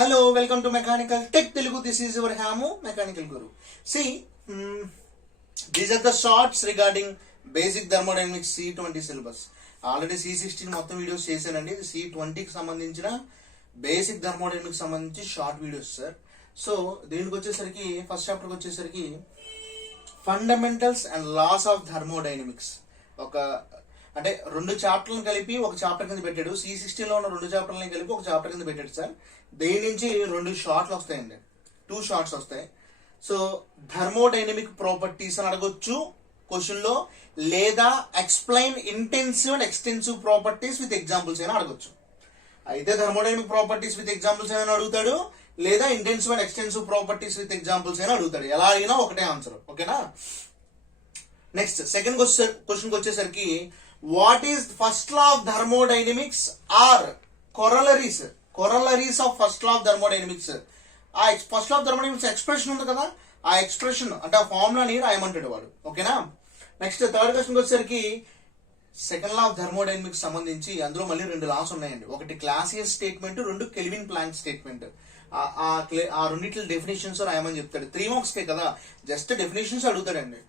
Hello, welcome to Mechanical Tech Telugu. This is your Hamu, Mechanical Guru. See, these are the shorts regarding basic thermodynamics C20 syllabus. Already C16 మొత్తం videos చేశానండి. ఇది C20కి సంబంధించిన basic thermodynamics సంబంధించి short videos sir. So దీనికి వచ్చేసరికి first చాప్టర్కి వచ్చేసరికి fundamentals and laws of thermodynamics అంటే రెండు చాప్టర్లను కలిపి ఒక చాప్టర్ కింద పెట్టాడు. C16లో ఉన్న రెండు చాప్టర్లను కలిపి ఒక చాప్టర్ కింద పెట్టాడు సార్. దీని నుంచి రెండు షార్ట్లు వస్తాయండి, 2 షార్ట్స్ వస్తాయి. సో థర్మోడైనమిక్ ప్రాపర్టీస్ అని అడగొచ్చు క్వశ్చన్ లో, లేదా explain intensive and extensive properties with examples అయినా అడగొచ్చు. అయితే థర్మోడైనమిక్ ప్రాపర్టీస్ విత్ ఎగ్జాంపుల్స్ అయినా అడుగుతాడు, లేదా intensive and extensive properties with examples అయినా అడుగుతాడు. ఎలా అయినా ఒకటే ఆన్సర్, ఓకేనా. నెక్స్ట్ సెకండ్ క్వశ్చన్ వచ్చేసరికి what is first law of thermodynamics or corollaries of first law of thermodynamics. ఆ first law of thermodynamics expression ఉంది కదా, ఆ ఎక్స్ప్రెషన్ అంటే ఆ ఫార్ములాని రాయమంటాడు వాడు, ఓకేనా. నెక్స్ట్ థర్డ్ క్వశ్చన్ వచ్చేసరికి సెకండ్ లా ఆఫ్ థర్మోడైనమిక్స్ సంబంధించి అందులో మళ్ళీ 2 లాస్ ఉన్నాయండి. ఒకటి Clausius statement, 2 Kelvin Planck statement. ఆ రెండింటి డెఫినేషన్స్ రాయమని చెప్తాడు. 3 మార్క్స్ కే కదా, జస్ట్ డెఫినేషన్స్ అడుగుతాడండి.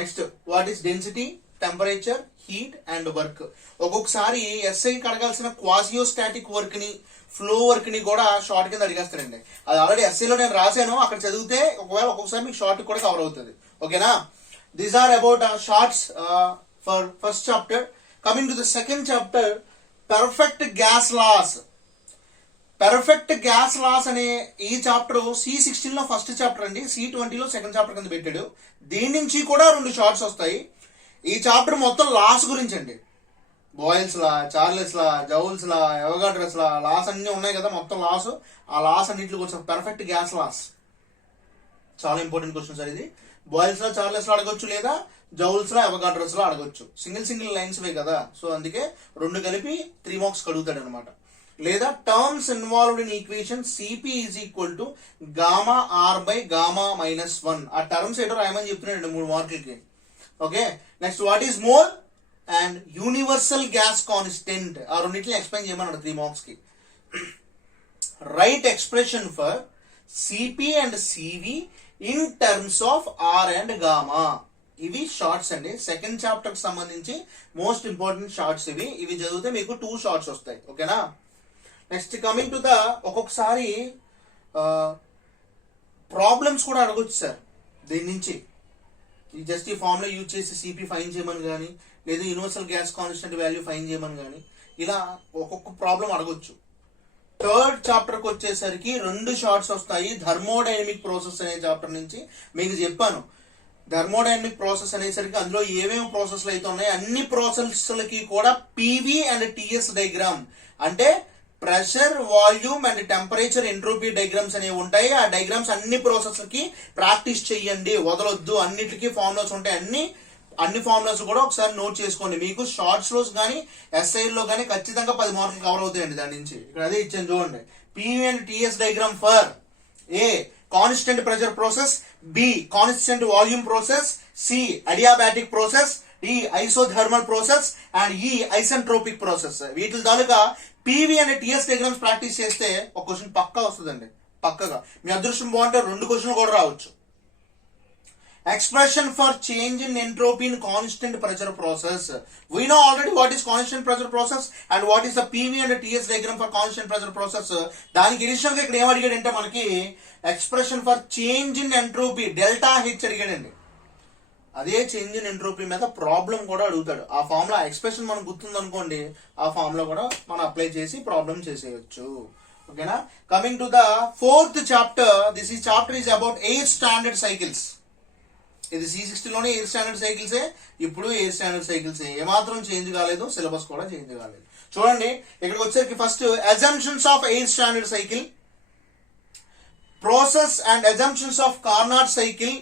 Next what is density, temperature, heat and work. ఒక్కొక్కసారి ఎస్ఐకి అడగాల్సిన క్వాసియోస్టాటిక్ వర్క్ ని, ఫ్లో వర్క్ ని కూడా షార్ట్ కింద అడిగేస్తాడండి. అది ఆల్రెడీ ఎస్ఐలో నేను రాశాను, అక్కడ చదివితే ఒకవేళ ఒక్కొక్కసారి మీకు షార్ట్ కూడా కవర్ అవుతుంది, ఓకేనా. These are about shorts for first chapter. Coming to the second chapter, perfect gas laws అనే ఈ చాప్టర్ C16 లో ఫస్ట్ చాప్టర్ అండి, C20లో సెకండ్ చాప్టర్ కింద పెట్టాడు. దీని నుంచి కూడా 2 షార్ట్స్ వస్తాయి. ఈ చాప్టర్ మొత్తం లాస్ గురించి అండి. Boyle's law, Charles law, Joule's law, Avogadro's law, laws అన్ని ఉన్నాయి కదా, మొత్తం లాస్. ఆ లాస్ అన్నింటికి వచ్చి పర్ఫెక్ట్ గ్యాస్ లాస్ చాలా ఇంపార్టెంట్ క్వశ్చన్ సార్. ఇది బాయిల్స్ లా, చార్లెస్ లా అడగొచ్చు, లేదా జౌల్స్ లా, ఎవగాడ్రస్ లా అడగొచ్చు. సింగిల్ లైన్స్ వే కదా, సో అందుకే 2 కలిపి 3 మార్క్స్ కడుగుతాడు అనమాట. లేదా terms involved in equation Cp is equal to gamma R by gamma minus 1. ఆ టర్మ్స్ ఏంటో రాయమని చెప్తున్నాడు 3 మార్కులకి, okay. Next what is mole and universal gas constant. ఆ రెండింటిని ఎక్స్ప్లెయిన్ చేయమన్నాడు 3 మార్క్స్ కి. Write expression for Cp and Cv in terms of R and gamma. ఇవి షార్ట్స్ అండి, సెకండ్ చాప్టర్ కి సంబంధించి మోస్ట్ ఇంపార్టెంట్ షార్ట్స్ ఇవి చదివితే మీకు 2 షార్ట్స్ వస్తాయి, ఓకేనా. నెక్స్ట్ కమింగ్ టు ద ఒక్కొక్కసారి ప్రాబ్లమ్స్ కూడా అడగొచ్చు సార్ దీని నుంచి. జస్ట్ ఈ ఫార్ములా యూజ్ చేసి Cp ఫైన్ చేయమని కానీ, లేదా universal gas constant value fine చేయమని కానీ, ఇలా ఒక్కొక్క ప్రాబ్లం అడగొచ్చు. థర్డ్ చాప్టర్ కి వచ్చేసరికి 2 షార్ట్స్ వస్తాయి. థర్మోడైనమిక్ ప్రాసెస్ అనే చాప్టర్ నుంచి మీకు చెప్పాను. థర్మోడైనమిక్ ప్రాసెస్ అనేసరికి అందులో ఏమేమి ప్రాసెస్లు అయితే ఉన్నాయో అన్ని ప్రాసెస్లకి కూడా PV అండ్ TS డయాగ్రామ్, అంటే pressure, volume and temperature, entropy diagrams అనేవి ఉంటాయి. ఆ డయాగ్రామ్స్ అన్ని ప్రాసెస్ కి ప్రాక్టీస్ చెయ్యండి, వదలొద్దు. అన్నిటికీ ఫార్ములాస్ ఉంటాయి. అన్ని ఫార్ములాస్ కూడా ఒకసారి నోట్ చేసుకోండి. మీకు షార్ట్స్ లో కానీ ఎస్ఐలో కానీ ఖచ్చితంగా 10 మార్కులు కవర్ అవుతాయండి. దాని నుంచి ఇక్కడ అదే ఇచ్చాను చూడండి. PV and TS diagram for A constant pressure process, B constant volume process, C adiabatic process, D isothermal process and E isentropic process. వీటి తాలూకా PV and TS diagrams practice చేస్తే ఒక క్వశ్చన్ పక్కా వస్తుందండి, పక్కగా. మీ అదృష్టం బాగుంటే 2 క్వశ్చన్లు కూడా రావచ్చు. Expression for change in entropy in constant pressure process. We know already what is constant pressure process and what is the PV and TS diagram for constant pressure process. దానికి ఇనిషియల్ గా ఇక్కడ ఏం అడిగాడంటే మనకి expression for change in entropy delta H అడిగాడండి. అదే change in entropy మీద problem కూడా అడుగుతాడు. ఆ ఫార్ములా ఎక్స్ప్రెషన్ మనకు గుర్తుంది అనుకోండి, ఆ ఫార్ములా కూడా మనం అప్లై చేసి ప్రాబ్లం చేసేయచ్చు, ఓకేనా. Coming to the fourth chapter, this ఈ chapter is about air standard cycles. ఇది C16 లోనే ఎయిర్ స్టాండర్డ్ సైకిల్సే, ఇప్పుడు ఎయిర్ స్టాండర్డ్ సైకిల్సే, ఏమాత్రం చేంజ్ కాలేదు, సిలబస్ కూడా చేంజ్ కాలేదు. చూడండి ఇక్కడికి వచ్చేసరికి first assumptions of air standard cycle, process and assumptions of Carnot cycle.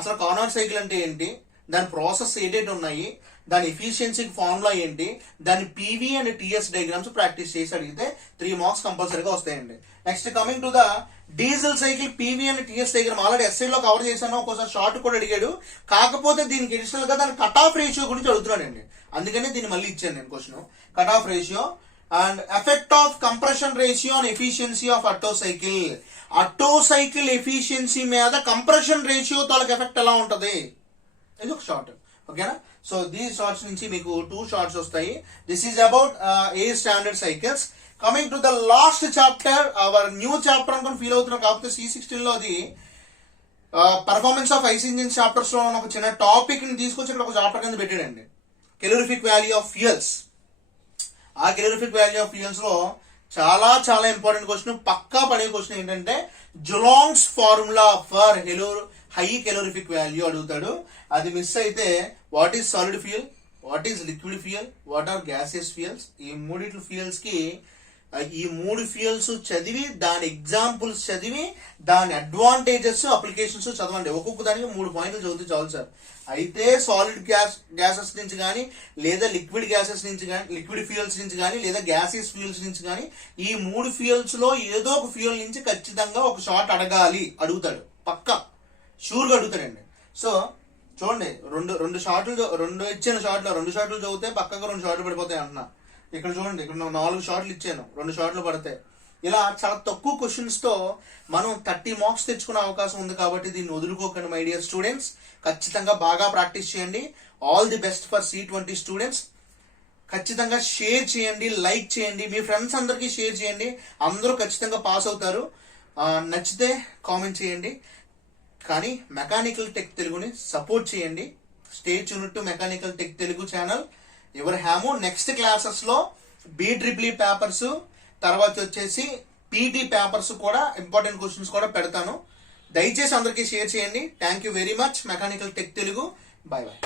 అసలు కార్నాట్ సైకిల్ అంటే ఏంటి, దాని ప్రాసెస్ ఏదైతే ఉన్నాయి, దాని ఎఫిషియన్సీ ఫార్ములా ఏంటి, దాని PV and TS diagrams practice చేసి అడిగితే 3 మార్క్స్ కంపల్సరీగా వస్తాయండి. Next coming to the diesel cycle, PV and TS diagram already ఎస్ఐలో కవర్ చేశాను, ఒక్కోసారి షార్ట్ కూడా అడిగాడు. కాకపోతే దీనికి అడిషనల్ గా దాని కట్ ఆఫ్ రేషియో గురించి అడుగుతున్నాడండి, అందుకని దీన్ని మళ్ళీ ఇచ్చాను నేను question. Cut off ratio and effect of compression ratio on efficiency of Otto cycle efficiency మీద కంప్రెషన్ రేషియో తాలూకు ఎఫెక్ట్ ఎలా ఉంటది, ఇది ఒక షార్ట్. ఓకేనా? సో దీస్ షార్ట్స్ నుంచి మీకు 2 షార్ట్స్ వస్తాయి. This is about a standard cycles. Coming to the last chapter, our new chapter అనుకుని ఫీల్ అవుతున్నారు. కాకపోతే C16 లో అది performance of IC engine chapters లో ఒక చిన్న టాపిక్ ని తీసుకొచ్చి ఇక్కడ ఒక చాప్టర్ కింద పెట్టాడండి, కెలోరిఫిక్ వాల్యూ ఆఫ్ ఫ్యూయల్స్. ఆ కెలోరిఫిక్ వాల్యూ ఆఫ్ ఫ్యూయల్స్ లో చాలా చాలా ఇంపార్టెంట్ క్వశ్చన్, పక్కా పడే క్వశ్చన్ ఏంటంటే Dulong's formula for high calorific value అడుగుతాడు. అది మిస్ అయితే what is solid fuel, what is liquid fuel, what are gaseous fuels, ఈ మూడిట్ల ఫ్యూయల్స్ కి ఈ 3 ఫ్యూయల్స్ చదివి దాని ఎగ్జాంపుల్స్ చదివి దాని అడ్వాంటేజెస్ అప్లికేషన్స్ చదవండి. ఒక్కొక్క దానికి 3 పాయింట్లు చదివితే చాలు సార్. అయితే సాలిడ్ గ్యాసెస్ నుంచి కానీ లేదా లిక్విడ్ గ్యాసెస్ నుంచి కానీ, లిక్విడ్ ఫ్యూయల్స్ నుంచి కానీ లేదా గ్యాసియస్ ఫ్యూయల్స్ నుంచి కానీ ఈ 3 ఫ్యూయల్స్ లో ఏదో ఒక ఫ్యూయల్ నుంచి ఖచ్చితంగా ఒక షార్ట్ అడుగుతాడు, పక్కా షూర్ గా అడుగుతాడండి. సో చూడండి, రెండు ఇచ్చిన షార్ట్లు 2 షార్ట్లు చదివితే పక్కగా 2 షార్ట్లు పడిపోతాయి అంటున్నా. ఇక్కడ చూడండి, ఇక్కడ 4 షార్ట్లు ఇచ్చాను, 2 షార్ట్లు పడతాయి. ఇలా చాలా తక్కువ క్వశ్చన్స్ తో మనం 30 మార్క్స్ తెచ్చుకునే అవకాశం ఉంది. కాబట్టి దీన్ని వదులుకోకండి మై డియర్ స్టూడెంట్స్. ఖచ్చితంగా బాగా ప్రాక్టీస్ చేయండి. All the best for C20 students. ఖచ్చితంగా షేర్ చేయండి, లైక్ చేయండి, మీ ఫ్రెండ్స్ అందరికీ షేర్ చేయండి. అందరూ ఖచ్చితంగా పాస్ అవుతారు. నచ్చితే కామెంట్ చేయండి. కానీ మెకానికల్ టెక్ తెలుగుని సపోర్ట్ చేయండి. Stay tuned to mechanical tech Telugu channel. ఎవరు హ్యాము నెక్స్ట్ క్లాసెస్ లో BEE పేపర్స్, తర్వాత వచ్చేసి PT పేపర్స్ కూడా ఇంపార్టెంట్ క్వశ్చన్స్ కూడా పెడతాను. దయచేసి అందరికీ షేర్ చేయండి. Thank you very much. Mechanical tech Telugu. By by.